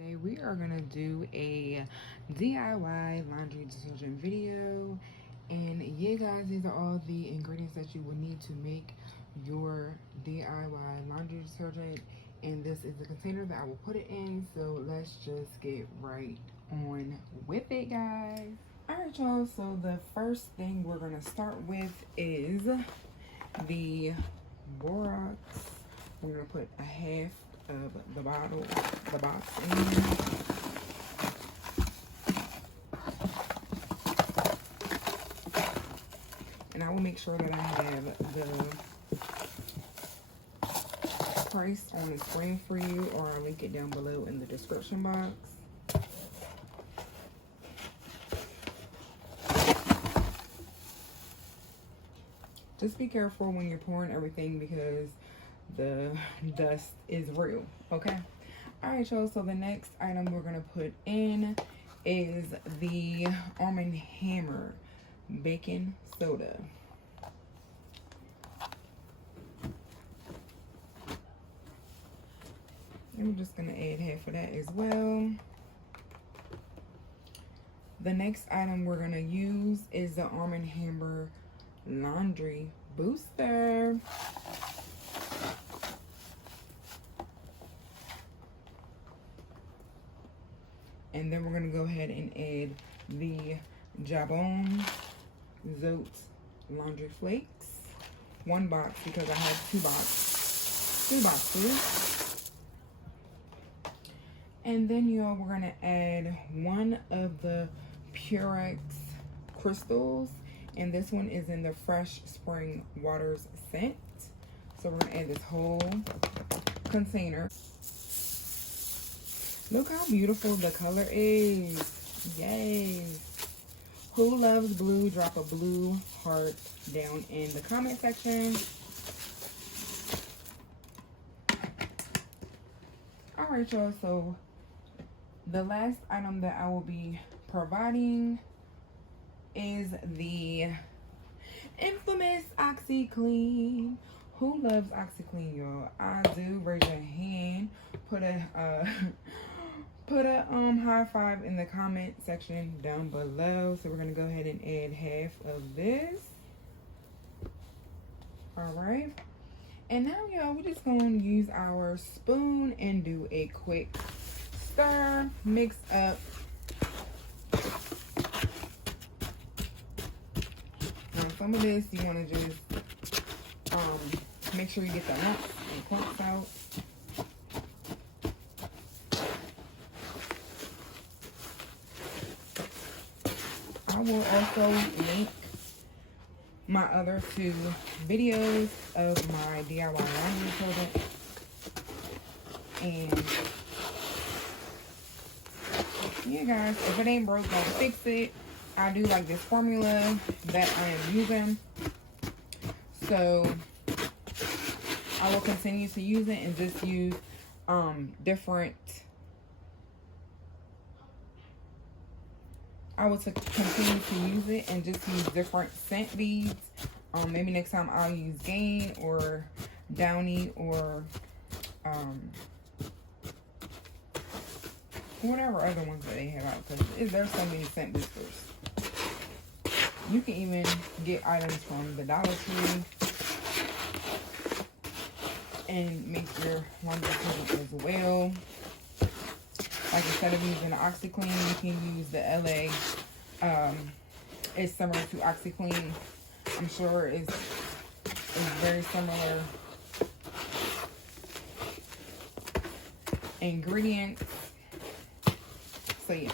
Today we are going to do a DIY laundry detergent video, and yeah guys, these are all the ingredients that you will need to make your DIY laundry detergent, and this is the container that I will put it in. So let's just get right on with it, guys. Alright y'all, so the first thing we're going to start with is the BORAX. We're going to put a half of the box in here. And I will make sure that I have the price on the screen for you, or I'll link it down below in the description box. Just be careful when you're pouring everything because the dust is real, okay? All right, y'all, so the next item we're gonna put in is the Arm & Hammer baking soda. And we're just gonna add half of that as well. The next item we're gonna use is the Arm & Hammer laundry booster. And then we're going to go ahead and add the Jabon ZOTE laundry flakes. One box because I have two boxes. And then y'all, we're going to add one of the PUREX crystals. And this one is in the Fresh Spring Waters scent. So we're going to add this whole container. Look how beautiful the color is. Yay. Who loves blue? Drop a blue heart down in the comment section. Alright y'all, so the last item that I will be providing is the infamous OxiClean. Who loves OxiClean, y'all? I do. Raise your hand. Put a high five in the comment section down below. So we're gonna go ahead and add half of this. All right, and now y'all, we're just gonna use our spoon and do a quick stir, mix up. Now some of this you want to just make sure you get the lumps and clumps out. I will also link my other two videos of my DIY laundry detergent. And yeah guys, if it ain't broke, don't fix it. I do like this formula that I am using, so I will continue to use it and just use different. I will continue to use it and just use different scent beads. Maybe next time I'll use Gain or Downy or whatever other ones that they have out, because there's so many scent boosters. You can even get items from the Dollar Tree and make your laundry detergent as well. Like instead of using the OxiClean, you can use the LA. It's similar to OxiClean. I'm sure it's very similar ingredients. So yeah.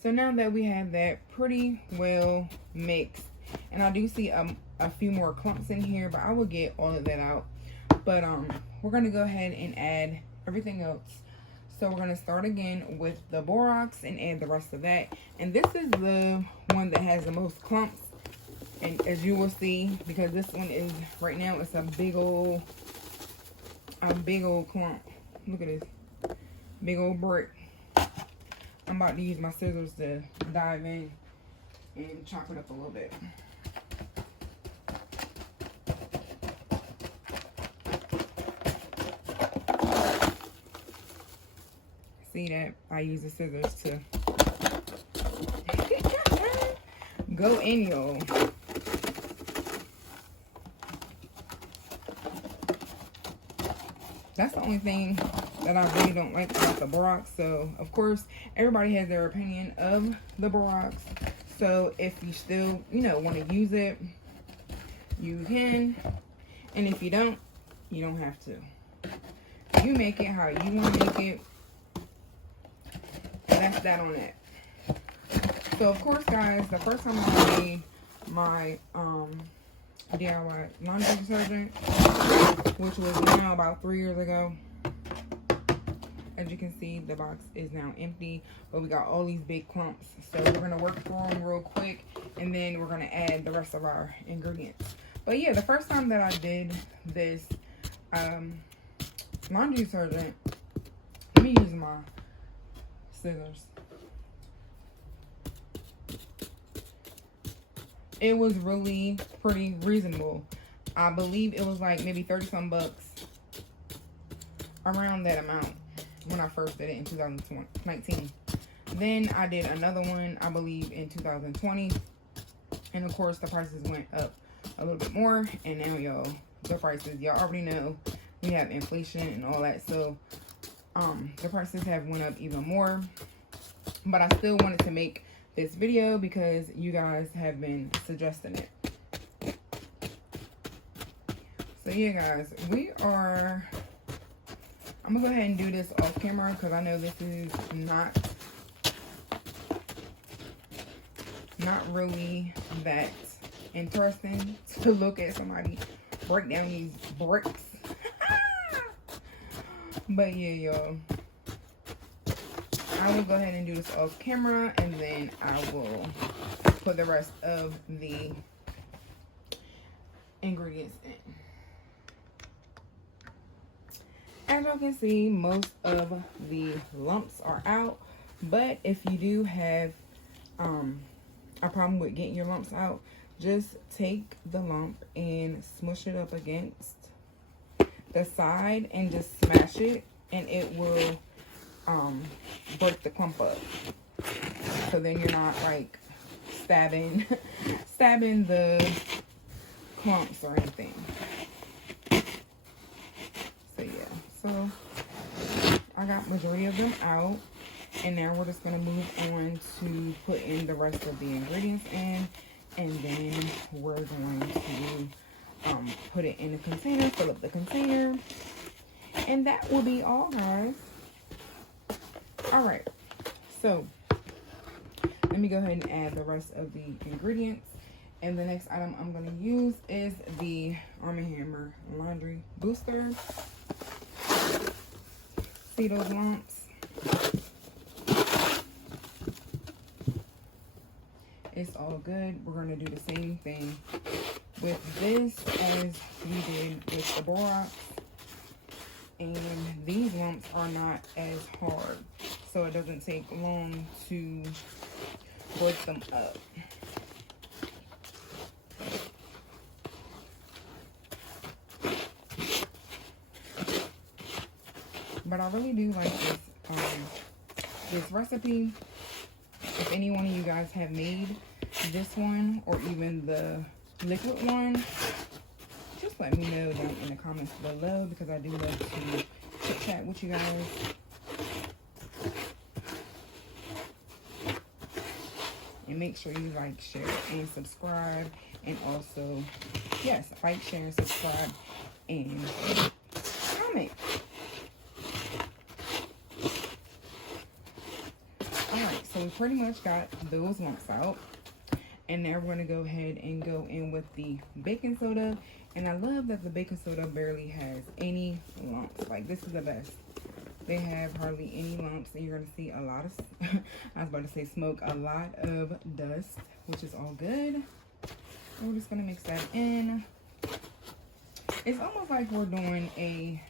So now that we have that pretty well mixed, and I do see a few more clumps in here, but I will get all of that out. But we're gonna go ahead and add everything else. So we're gonna start again with the BORAX and add the rest of that. And this is the one that has the most clumps. And as you will see, because this one is right now, it's a big old clump. Look at this big old brick. I'm about to use my scissors to dive in and chop it up a little bit. See that I use the scissors to go in, y'all. That's the only thing that I really don't like about the BORAX. So, of course, everybody has their opinion of the BORAX. So, if you still, you know, want to use it, you can. And if you don't have to. You make it how you want to make it. And that's that on that. So, of course, guys, the first time I made my DIY laundry detergent, which was now about 3 years ago. As you can see, the box is now empty, but we got all these big clumps. So we're gonna work through them real quick, and then we're gonna add the rest of our ingredients. But yeah, the first time that I did this laundry detergent, let me use my scissors. It was really pretty reasonable. I believe it was like maybe 30-some bucks, around that amount, when I first did it in 2019. Then I did another one, I believe, in 2020. And of course, the prices went up a little bit more. And now, y'all, the prices, y'all already know we have inflation and all that. So, the prices have went up even more. But I still wanted to make this video because you guys have been suggesting it. So yeah, guys, I'm gonna go ahead and do this off camera because I know this is not really that interesting to look at somebody break down these bricks. But yeah, y'all, I will go ahead and do this off camera, and then I will put the rest of the ingredients in. As y'all can see, most of the lumps are out, but if you do have a problem with getting your lumps out, just take the lump and smush it up against the side and just smash it, and it will break the clump up. So then you're not like stabbing the clumps or anything. So yeah, so I got majority of them out, and now we're just gonna move on to put in the rest of the ingredients in, and then we're going to put it in a container, fill up the container, and that will be all, guys. All right, so let me go ahead and add the rest of the ingredients. And the next item I'm going to use is the Arm & Hammer Laundry Booster. See those lumps? It's all good. We're going to do the same thing with this as we did with the BORAX. And these lumps are not as hard, so it doesn't take long to break them up. But I really do like this recipe. If any one of you guys have made this one or even the liquid one, just let me know down in the comments below, because I do love to chit chat with you guys. And make sure you like, share, and subscribe. And also, yes, like, share, and subscribe, and comment. Alright, so we pretty much got those lumps out. And now we're going to go ahead and go in with the baking soda. And I love that the baking soda barely has any lumps. Like, this is the best. They have hardly any lumps. And you're going to see a lot of, I was about to say smoke, a lot of dust, which is all good. And we're just going to mix that in. It's almost like we're doing a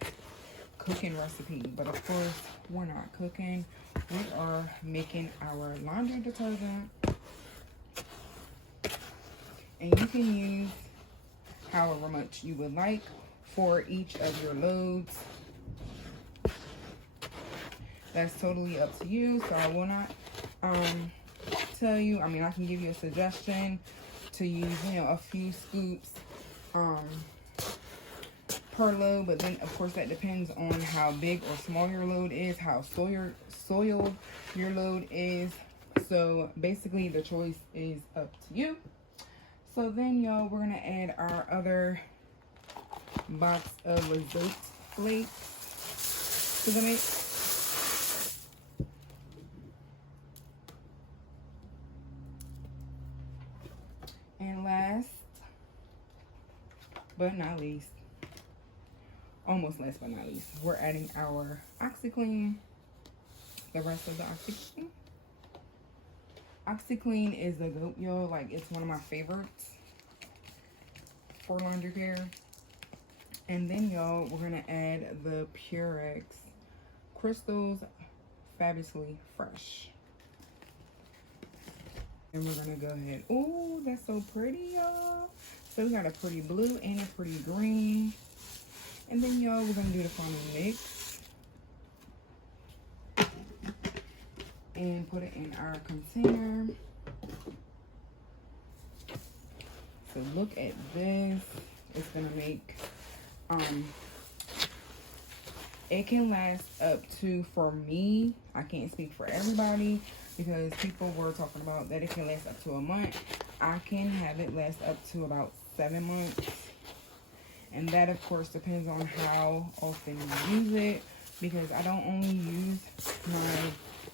cooking recipe. But of course, we're not cooking. We are making our laundry detergent. And you can use however much you would like for each of your loads. That's totally up to you. So I will not tell you. I mean, I can give you a suggestion to use, you know, a few scoops per load, but then of course that depends on how big or small your load is, how soiled your load is. So basically the choice is up to you. So then, y'all, we're gonna add our other box of ZOTE flakes to the mix. And last but not least, almost last but not least, we're adding our OxiClean, the rest of the OxiClean. OxiClean is the GOAT, y'all. Like, it's one of my favorites for laundry care. And then, y'all, we're gonna add the PUREX Crystals Fabulously Fresh. And we're gonna go ahead. Oh, that's so pretty, y'all. So we got a pretty blue and a pretty green. And then, y'all, we're gonna do the foaming mix and put it in our container. So look at this. It's gonna make it can last up to, for me, I can't speak for everybody, because people were talking about that it can last up to a month. I can have it last up to about 7 months. And that, of course, depends on how often you use it, because I don't only use my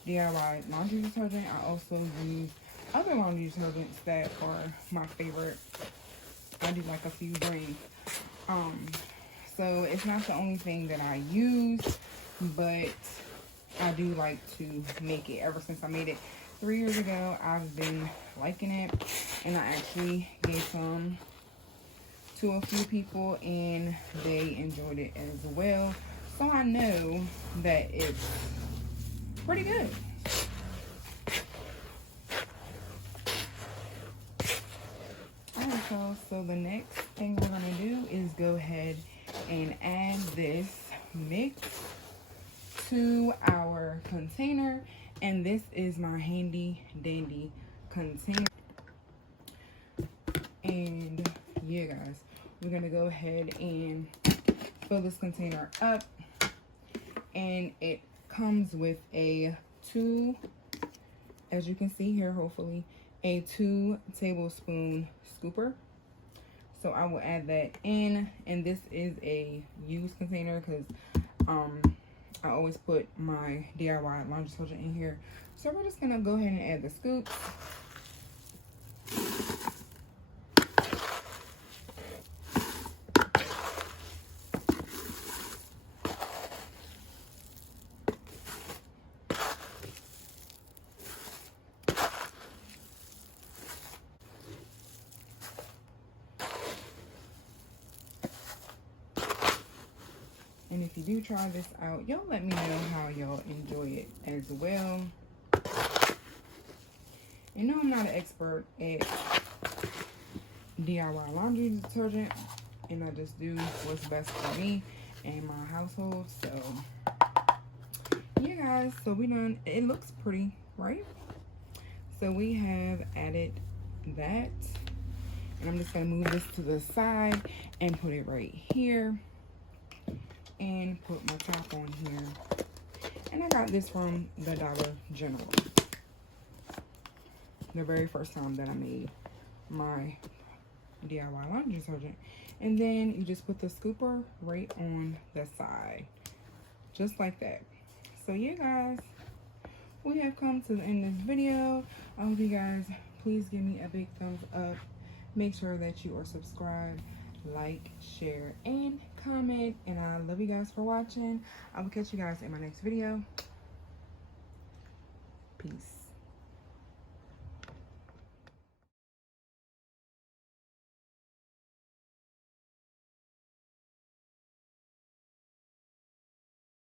DIY laundry detergent. I also use other laundry detergents that are my favorite. I do like a few brands. So it's not the only thing that I use, but I do like to make it. Ever since I made it 3 years ago, I've been liking it, and I actually gave some to a few people and they enjoyed it as well. So I know that it's pretty good. Alright, so the next thing we're gonna do is go ahead and add this mix to our container. And this is my handy dandy container. And yeah, guys, we're gonna go ahead and fill this container up. And it comes with a 2, as you can see here, hopefully, a 2 tablespoon scooper. So I will add that in, and this is a used container because I always put my DIY laundry detergent in here. So we're just gonna go ahead and add the scoops. And if you do try this out, y'all let me know how y'all enjoy it as well. You know, I'm not an expert at DIY laundry detergent, and I just do what's best for me and my household. So yeah, guys, so we done. It looks pretty, right? So we have added that, and I'm just gonna move this to the side and put it right here. And put my top on here. And I got this from the Dollar General. The very first time that I made my DIY laundry detergent. And then you just put the scooper right on the side. Just like that. So yeah, guys, we have come to the end of this video. I hope you guys please give me a big thumbs up. Make sure that you are subscribed, like, share, and comment. And I love you guys for watching. I will catch you guys in my next video. Peace.